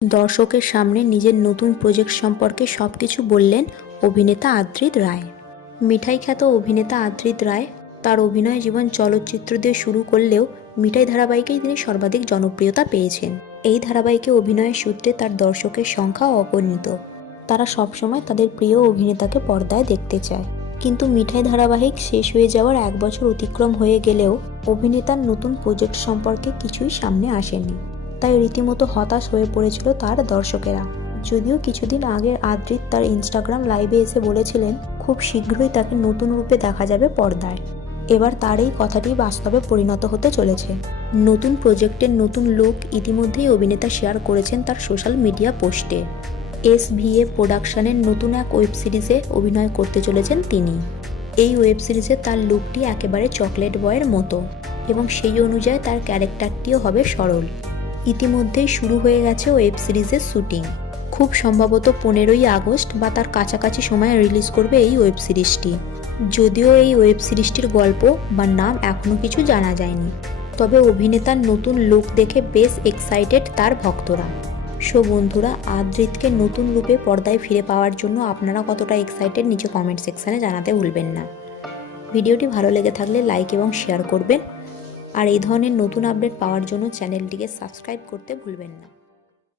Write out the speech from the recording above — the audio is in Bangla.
দর্শকের সামনে নিজের নতুন প্রজেক্ট সম্পর্কে সবকিছু বললেন অভিনেতা আদ্রিত রায়। মিঠাই খ্যাত অভিনেতা আদ্রিত রায় তার অভিনয় জীবন চলচ্চিত্র দিয়ে শুরু করলেও মিঠাই ধারাবাহিকেই তিনি সর্বাধিক জনপ্রিয়তা পেয়েছেন। এই ধারাবাহিকে অভিনয়ের সূত্রে তার দর্শকের সংখ্যা অগণিত। তারা সবসময় তাদের প্রিয় অভিনেতাকে পর্দায় দেখতে চায়। কিন্তু মিঠাই ধারাবাহিক শেষ হয়ে যাওয়ার 1 বছর অতিক্রম হয়ে গেলেও অভিনেতার নতুন প্রজেক্ট সম্পর্কে কিছুই সামনে আসেনি। তাই রীতিমতো হতাশ হয়ে পড়েছিল তার দর্শকেরা। যদিও কিছুদিন আগে আদ্রিত তার ইনস্টাগ্রাম লাইভে এসে বলেছিলেন খুব শীঘ্রই তাকে নতুন রূপে দেখা যাবে পর্দায়। এবার তার এই কথাটি বাস্তবে পরিণত হতে চলেছে। নতুন প্রজেক্টের নতুন লুক ইতিমধ্যেই অভিনেতা শেয়ার করেছেন তার সোশ্যাল মিডিয়া পোস্টে। SVA প্রোডাকশনের নতুন এক ওয়েব সিরিজে অভিনয় করতে চলেছেন তিনি। এই ওয়েব সিরিজে তার লুকটি একেবারে চকলেট বয়ের মতো এবং সেই অনুযায়ী তার ক্যারেক্টারটিও হবে সরল। ইতিমধ্যেই শুরু হয়ে গেছে ওয়েব সিরিজের শুটিং। খুব সম্ভবত 15ই আগস্ট বা তার কাছাকাছি সময়ে রিলিজ করবে এই ওয়েব সিরিজটি। যদিও এই ওয়েব সিরিজটির গল্প বা নাম এখনও কিছু জানা যায়নি, তবে অভিনেতার নতুন লুক দেখে বেশ এক্সাইটেড তার ভক্তরা। সো বন্ধুরা, আদ্রিতকে নতুন রূপে পর্দায় ফিরে পাওয়ার জন্য আপনারা কতটা এক্সাইটেড নিচে কমেন্ট সেকশানে জানাতে ভুলবেন না। ভিডিওটি ভালো লেগে থাকলে লাইক এবং শেয়ার করবেন, আর এই ধরনের নতুন আপডেট পাওয়ার জন্য চ্যানেলটিকে সাবস্ক্রাইব করতে ভুলবেন না।